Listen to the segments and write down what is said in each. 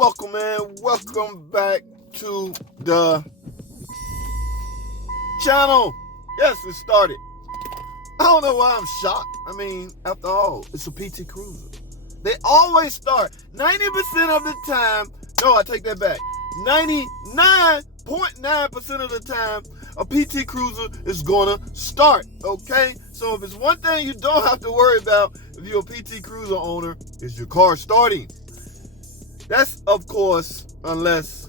Welcome, man. Welcome back to the channel. Yes, it started. I don't know why I'm shocked. I mean, after all, it's a PT Cruiser. They always start 90% of the time. No, I take that back. 99.9% of the time, a PT Cruiser is gonna start, okay? So if it's one thing you don't have to worry about if you're a PT Cruiser owner, is your car starting. That's, of course, unless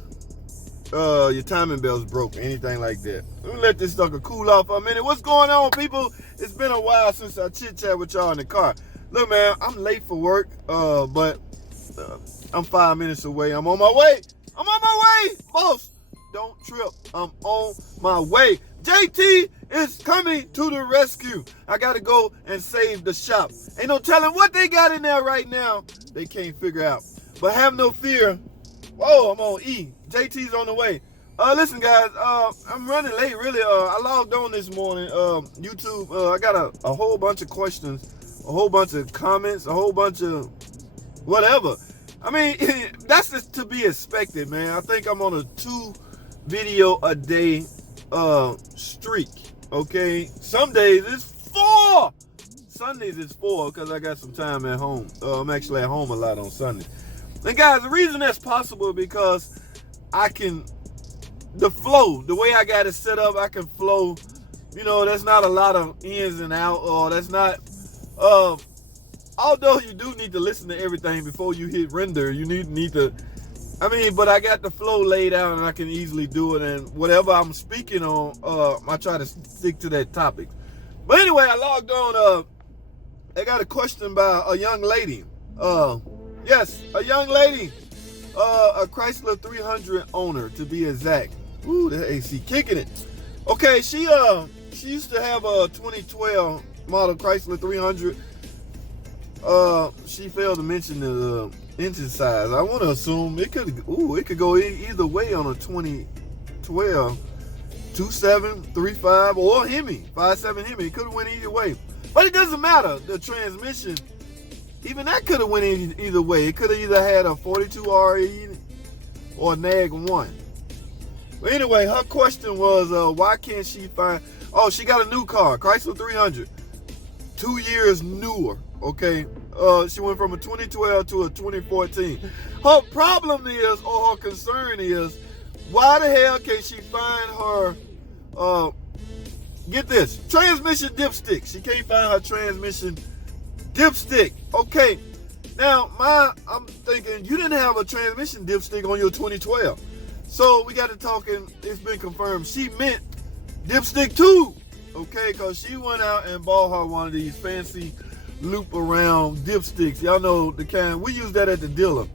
your timing belt's broke or anything like that. Let me let this sucker cool off for a minute. What's going on, people? It's been a while since I chit-chat with y'all in the car. Look, man, I'm late for work, but I'm 5 minutes away. I'm on my way. I'm on my way, boss. Don't trip. I'm on my way. JT is coming to the rescue. I got to go and save the shop. Ain't no telling what they got in there right now. They can't figure out. But have no fear. Whoa, I'm on E. JT's on the way. Listen, guys, I'm running late, really. I logged on this morning. YouTube, I got a whole bunch of questions, a whole bunch of comments, a whole bunch of whatever. I mean, that's just to be expected, man. I think I'm on a 2 video a day streak, okay? Some days it's 4. Sundays it's 4 because I got some time at home. I'm actually at home a lot on Sundays. And guys, the reason that's possible because I can, the flow, the way I got it set up, I can flow. You know, there's not a lot of ins and out, or that's not, although you do need to listen to everything before you hit render, you need to, I mean, but I got the flow laid out and I can easily do it, and whatever I'm speaking on, I try to stick to that topic. But anyway, I logged on, I got a question by a young lady. Yes, a young lady, a Chrysler 300 owner to be exact. Ooh, that AC kicking it. Okay, she used to have a 2012 model Chrysler 300. She failed to mention the engine size. I want to assume it could go either way on a 2012 2.7, 3.5, or Hemi 5.7 Hemi. It could have went either way, but it doesn't matter. The transmission, even that could have went either way. It could have either had a 42 RE or a NAG 1. But anyway, her question was, why can't she find, she got a new car, Chrysler 300, 2 years newer, okay? She went from a 2012 to a 2014. Her problem is, or her concern is, why the hell can't she find her, get this, transmission dipstick. She can't find her transmission dipstick. Okay, now I'm thinking you didn't have a transmission dipstick on your 2012. So we got to talking, it's been confirmed. She meant dipstick 2, okay, because she went out and bought her one of these fancy loop around dipsticks. Y'all know the kind, we use that at the dealer.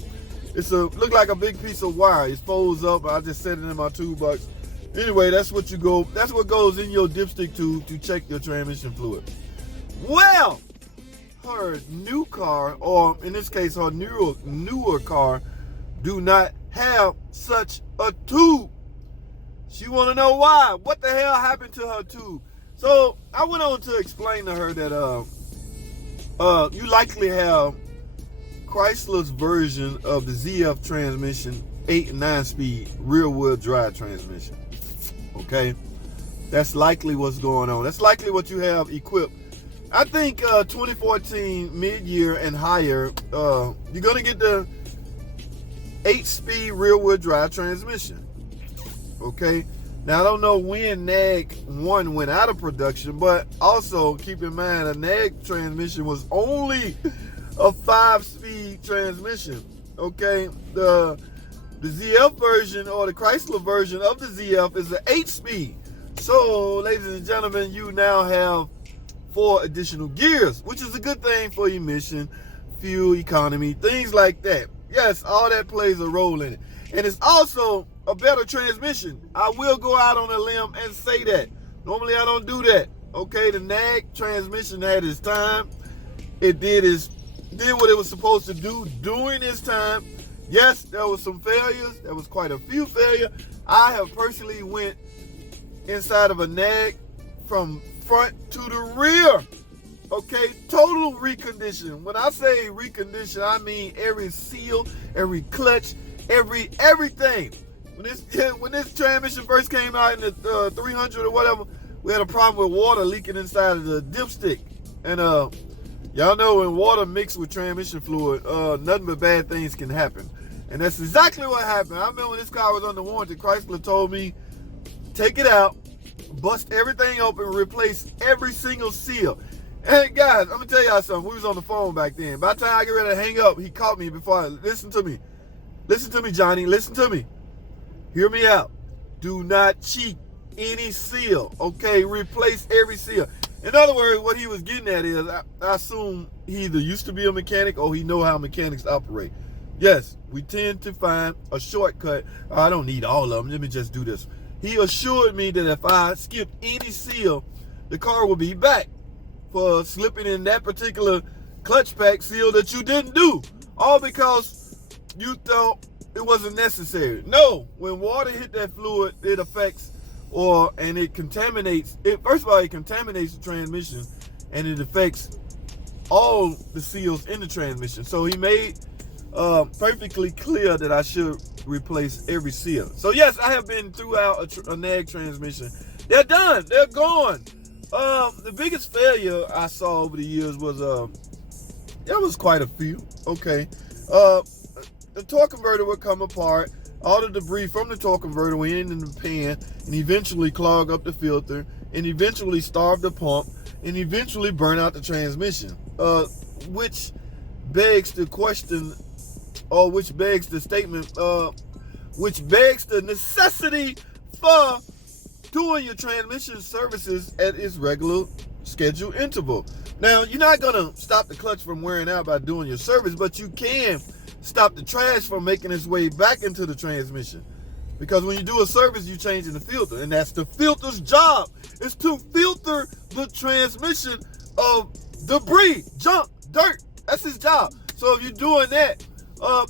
It's look like a big piece of wire. It folds up. I just set it in my toolbox. Anyway, that's what goes in your dipstick tube to check your transmission fluid. Well, her new car, or in this case her newer car, do not have such a tube. She want to know why. What the hell happened to her tube? So I went on to explain to her that you likely have Chrysler's version of the ZF transmission, 8 and 9 speed rear wheel drive transmission. Okay, that's likely what's going on. That's likely what you have equipped. I think 2014 mid-year and higher, you're gonna get the 8-speed rear-wheel drive transmission. Okay, now I don't know when NAG 1 went out of production, but also keep in mind a NAG transmission was only a 5-speed transmission. Okay, the ZF version, or the Chrysler version of the ZF, is an 8-speed. So, ladies and gentlemen, you now have 4 additional gears, which is a good thing for emission, fuel economy, things like that. Yes, all that plays a role in it. And it's also a better transmission. I will go out on a limb and say that. Normally I don't do that. Okay, the NAG transmission had its time. It did what it was supposed to do during its time. Yes, there was some failures. There was quite a few failures. I have personally went inside of a NAG from front to the rear. Okay, total recondition. When I say recondition, I mean every seal, every clutch, everything. When this transmission first came out in the 300 or whatever, we had a problem with water leaking inside of the dipstick. And y'all know when water mixed with transmission fluid, nothing but bad things can happen. And that's exactly what happened. I remember when this car was under warranty, Chrysler told me, take it out, bust everything open, replace every single seal. And guys, I'm gonna tell y'all something. We was on the phone back then. By the time I get ready to hang up, he caught me before I listen to me. Listen to me, Johnny. Listen to me. Hear me out. Do not cheat any seal. Okay, replace every seal. In other words, what he was getting at is, I assume he either used to be a mechanic or he know how mechanics operate. Yes, we tend to find a shortcut. Oh, I don't need all of them. Let me just do this. He assured me that if I skip any seal, the car will be back for slipping in that particular clutch pack seal that you didn't do. All because you thought it wasn't necessary. No, when water hit that fluid, it affects and it contaminates. First of all, it contaminates the transmission and it affects all the seals in the transmission. So he made perfectly clear that I should replace every seal. So yes, I have been throughout a NAG transmission. They're done. They're gone. The biggest failure I saw over the years was there was quite a few. Okay, the torque converter would come apart. All the debris from the torque converter went in the pan and eventually clog up the filter and eventually starve the pump and eventually burn out the transmission. Which begs the question, or which begs the statement, which begs the necessity for doing your transmission services at its regular scheduled interval. Now, you're not gonna stop the clutch from wearing out by doing your service, but you can stop the trash from making its way back into the transmission. Because when you do a service, you're changing the filter, and that's the filter's job, is to filter the transmission of debris, junk, dirt. That's his job. So if you're doing that,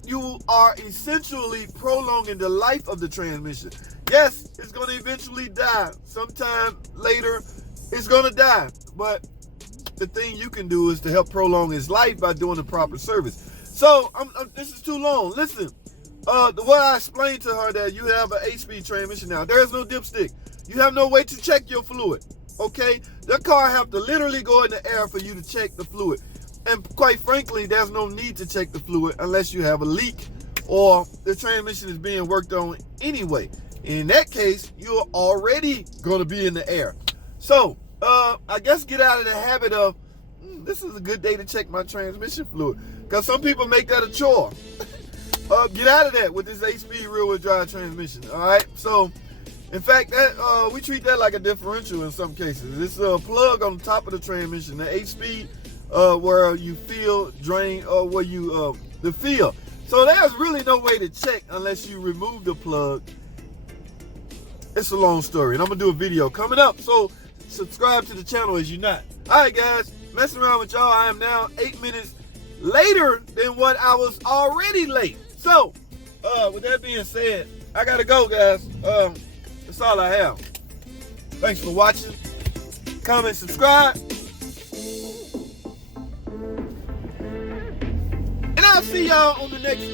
you are essentially prolonging the life of the transmission. Yes, it's going to eventually die. Sometime later, it's going to die. But the thing you can do is to help prolong its life by doing the proper service. So, this is too long. Listen, what I explained to her, that you have an 8-speed transmission now. There is no dipstick. You have no way to check your fluid. Okay? The car have to literally go in the air for you to check the fluid. And quite frankly, there's no need to check the fluid unless you have a leak or the transmission is being worked on anyway. In that case, you're already going to be in the air. So, I guess get out of the habit of, this is a good day to check my transmission fluid. Because some people make that a chore. Get out of that with this 8-speed rear-wheel drive transmission. All right? So, in fact, that we treat that like a differential in some cases. It's a plug on the top of the transmission, the 8-speed, where you feel drain, or where you the feel. So there's really no way to check unless you remove the plug. It's a long story, and I'm gonna do a video coming up. So subscribe to the channel as you're not. All right, guys, messing around with y'all. I am now 8 minutes later than what I was already late. So with that being said, I gotta go, guys. That's all I have. Thanks for watching. Comment, subscribe. I'll see y'all on the next